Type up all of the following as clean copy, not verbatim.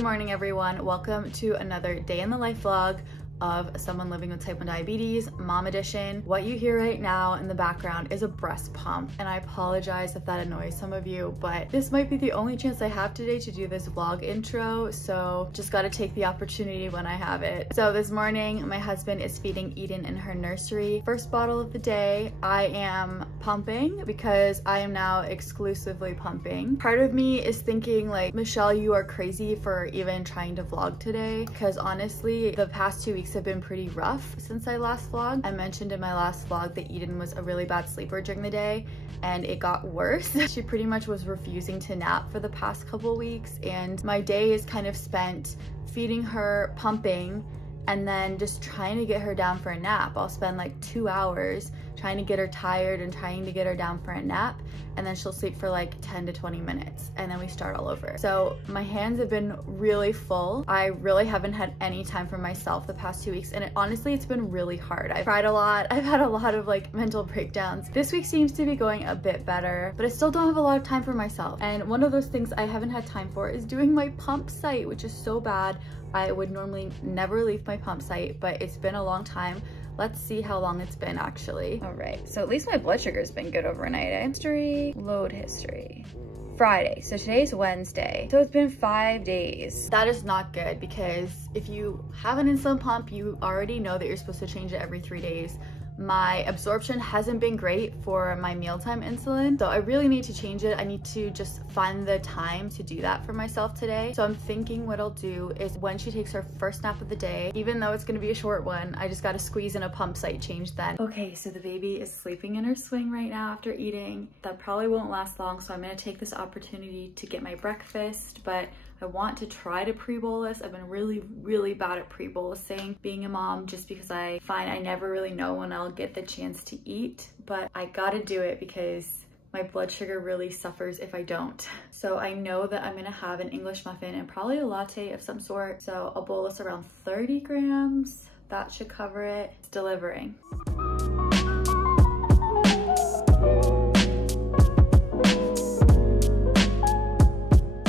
Good morning, everyone. Welcome to another day in the life vlog of someone living with type 1 diabetes, mom edition. What you hear right now in the background is a breast pump, and I apologize if that annoys some of you, but this might be the only chance I have today to do this vlog intro, so just gotta take the opportunity when I have it. So this morning, my husband is feeding Eden in her nursery. First bottle of the day. I am pumping because I am now exclusively pumping. Part of me is thinking like, Michelle, you are crazy for even trying to vlog today, because honestly, the past 2 weeks have been pretty rough since I last vlogged. I mentioned in my last vlog that Eden was a really bad sleeper during the day, and it got worse. She pretty much was refusing to nap for the past couple weeks, and my day is kind of spent feeding her, pumping, and then just trying to get her down for a nap. I'll spend like 2 hours trying to get her tired and trying to get her down for a nap, and then she'll sleep for like 10 to 20 minutes, and then we start all over. So my hands have been really full. I really haven't had any time for myself the past 2 weeks, and honestly, it's been really hard. I've cried a lot. I've had a lot of like mental breakdowns. This week seems to be going a bit better, but I still don't have a lot of time for myself. And one of those things I haven't had time for is doing my pump site, which is so bad. I would normally never leave my pump site, but it's been a long time. Let's see how long it's been actually. All right, so at least my blood sugar's been good overnight. History, load history. Friday, so today's Wednesday. So it's been 5 days. That is not good, because if you have an insulin pump, you already know that you're supposed to change it every 3 days. My absorption hasn't been great for my mealtime insulin, so I really need to change it. I need to just find the time to do that for myself today. So I'm thinking what I'll do is when she takes her first nap of the day, even though it's gonna be a short one, I just gotta squeeze in a pump site change then. Okay, so the baby is sleeping in her swing right now after eating. That probably won't last long, so I'm gonna take this opportunity to get my breakfast, but I want to try to pre-bolus. I've been really bad at pre-bolusing being a mom, just because I find I never really know when I'll get the chance to eat, but I gotta do it because my blood sugar really suffers if I don't. So I know that I'm gonna have an English muffin and probably a latte of some sort. So I'll bolus around 30 grams. That should cover it. It's delivering.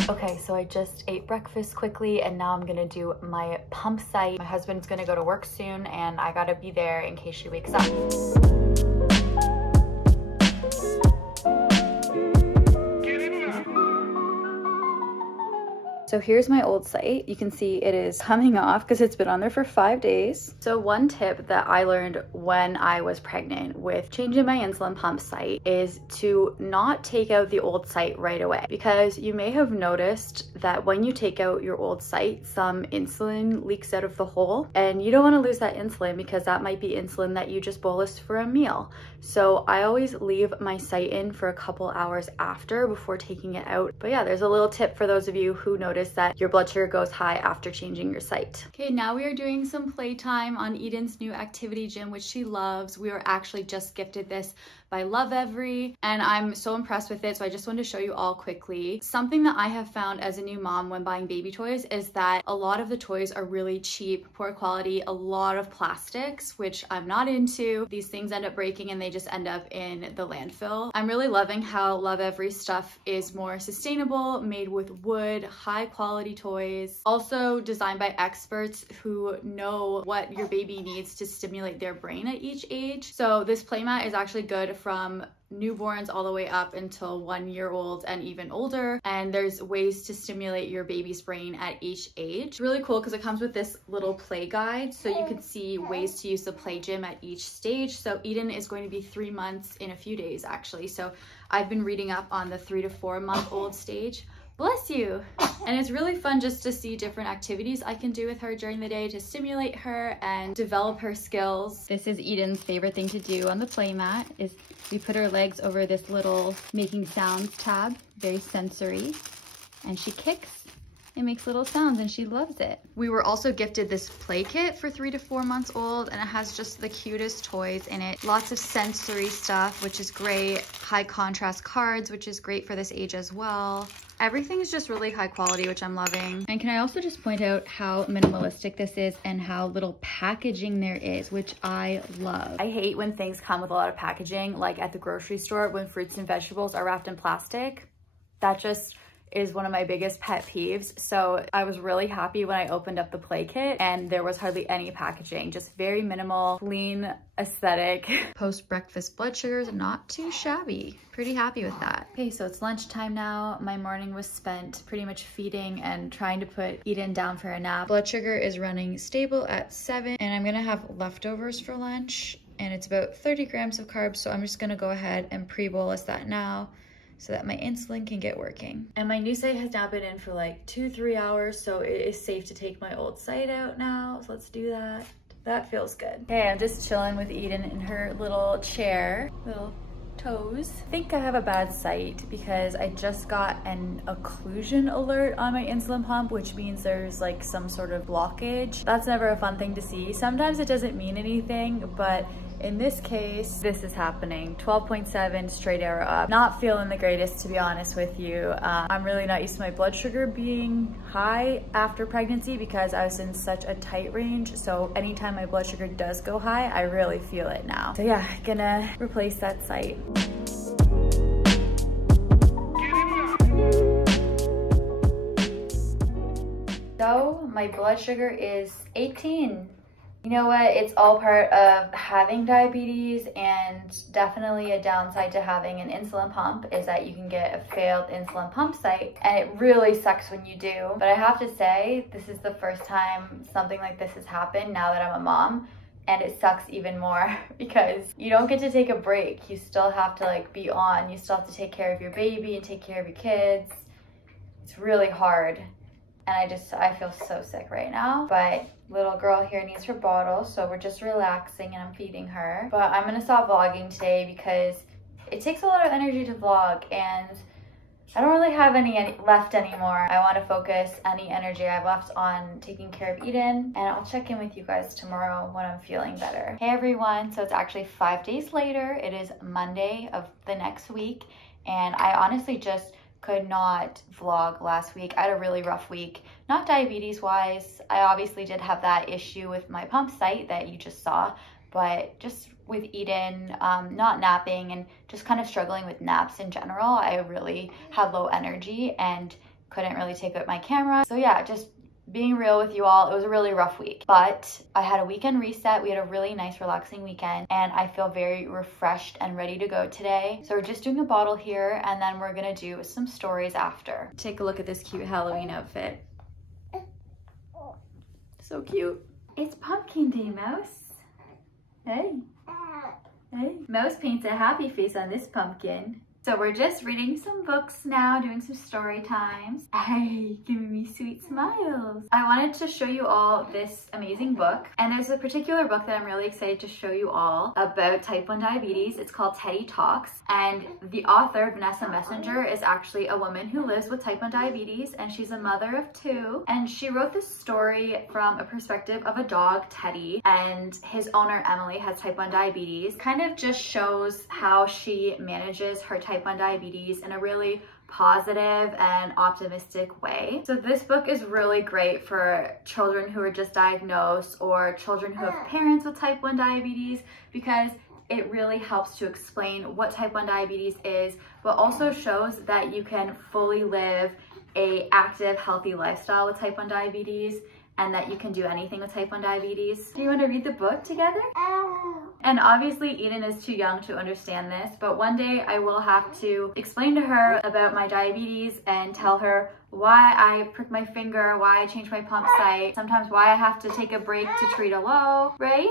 Okay, so I just ate breakfast quickly, and now I'm gonna do my pump site. My husband's gonna go to work soon, and I gotta be there in case she wakes up. So here's my old site. You can see it is coming off because it's been on there for 5 days. So one tip that I learned when I was pregnant with changing my insulin pump site is to not take out the old site right away, because you may have noticed that when you take out your old site, some insulin leaks out of the hole, and you don't want to lose that insulin because that might be insulin that you just bolused for a meal. So I always leave my site in for a couple hours after before taking it out. But yeah, there's a little tip for those of you who notice that your blood sugar goes high after changing your site. Okay, now we are doing some playtime on Eden's new activity gym, which she loves. We were actually just gifted this by Lovevery, and I'm so impressed with it, so I just wanted to show you all quickly. Something that I have found as a new mom when buying baby toys is that a lot of the toys are really cheap, poor quality, a lot of plastics, which I'm not into. These things end up breaking and they just end up in the landfill. I'm really loving how Lovevery stuff is more sustainable, made with wood, high quality toys, also designed by experts who know what your baby needs to stimulate their brain at each age. So this playmat is actually good from newborns all the way up until 1 year old and even older, and there's ways to stimulate your baby's brain at each age. It's really cool because it comes with this little play guide, so you can see ways to use the play gym at each stage. So Eden is going to be 3 months in a few days actually, so I've been reading up on the 3 to 4 month old stage. Bless you. And it's really fun just to see different activities I can do with her during the day to stimulate her and develop her skills. This is Eden's favorite thing to do on the playmat, is we put her legs over this little making sounds tab, very sensory, and she kicks. It makes little sounds and she loves it. We were also gifted this play kit for 3 to 4 months old, and it has just the cutest toys in it. Lots of sensory stuff, which is great. High contrast cards, which is great for this age as well. Everything is just really high quality, which I'm loving. And can I also just point out how minimalistic this is and how little packaging there is, which I love. I hate when things come with a lot of packaging, like at the grocery store when fruits and vegetables are wrapped in plastic. That just is one of my biggest pet peeves. So I was really happy when I opened up the play kit and there was hardly any packaging, just very minimal, clean aesthetic. Post-breakfast blood sugars, not too shabby. Pretty happy with that. Okay, so it's lunchtime now. My morning was spent pretty much feeding and trying to put Eden down for a nap. Blood sugar is running stable at 7, and I'm gonna have leftovers for lunch, and it's about 30 grams of carbs, so I'm just gonna go ahead and pre-bolus that now so that my insulin can get working. And my new site has now been in for like 2-3 hours, so it is safe to take my old site out now, so let's do that. That feels good. Okay, I'm just chilling with Eden in her little chair, little toes. I think I have a bad site because I just got an occlusion alert on my insulin pump, which means there's like some sort of blockage. That's never a fun thing to see. Sometimes it doesn't mean anything, but in this case, this is happening. 12.7 straight arrow up. Not feeling the greatest, to be honest with you. I'm really not used to my blood sugar being high after pregnancy because I was in such a tight range. So anytime my blood sugar does go high, I really feel it now. So yeah, gonna replace that site. So my blood sugar is 18. You know what, it's all part of having diabetes, and definitely a downside to having an insulin pump is that you can get a failed insulin pump site, and it really sucks when you do. But I have to say, this is the first time something like this has happened now that I'm a mom, and it sucks even more because you don't get to take a break. You still have to like be on, you still have to take care of your baby and take care of your kids. It's really hard. And I feel so sick right now, but little girl here needs her bottle, so we're just relaxing and I'm feeding her. But I'm gonna stop vlogging today because it takes a lot of energy to vlog, and I don't really have any left anymore. I want to focus any energy I have left on taking care of Eden, and I'll check in with you guys tomorrow when I'm feeling better. Hey everyone, so it's actually 5 days later. It is Monday of the next week, and I honestly just could not vlog last week. I had a really rough week, not diabetes wise. I obviously did have that issue with my pump site that you just saw, but just with Eden not napping and just kind of struggling with naps in general, I really had low energy and couldn't really take out my camera. So yeah, just being real with you all, it was a really rough week, but I had a weekend reset. We had a really nice relaxing weekend, and I feel very refreshed and ready to go today. So we're just doing a bottle here, and then we're gonna do some stories after. Take a look at this cute Halloween outfit. So cute. It's pumpkin day, Mouse. Hey. Hey. Mouse paints a happy face on this pumpkin. So we're just reading some books now, doing some story times. Hey, giving me sweet smiles. I wanted to show you all this amazing book, and there's a particular book that I'm really excited to show you all about type 1 diabetes. It's called Teddy Talks, and the author, Vanessa Messenger, is actually a woman who lives with type 1 diabetes, and she's a mother of 2, and she wrote this story from a perspective of a dog, Teddy, and his owner, Emily, has type 1 diabetes. Kind of just shows how she manages her type 1 diabetes in a really positive and optimistic way. So this book is really great for children who are just diagnosed or children who have parents with type 1 diabetes, because it really helps to explain what type 1 diabetes is, but also shows that you can fully live a active, healthy lifestyle with type 1 diabetes, and that you can do anything with type 1 diabetes. Do you want to read the book together? And obviously Eden is too young to understand this, but one day I will have to explain to her about my diabetes and tell her why I prick my finger, why I change my pump site, sometimes why I have to take a break to treat a low, right?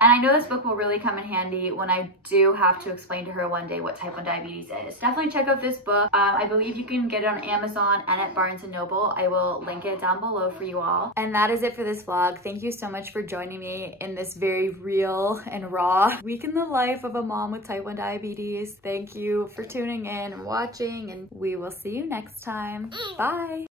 And I know this book will really come in handy when I do have to explain to her one day what type 1 diabetes is. Definitely check out this book. I believe you can get it on Amazon and at Barnes & Noble. I will link it down below for you all. And that is it for this vlog. Thank you so much for joining me in this very real and raw week in the life of a mom with type 1 diabetes. Thank you for tuning in and watching, and we will see you next time. Bye.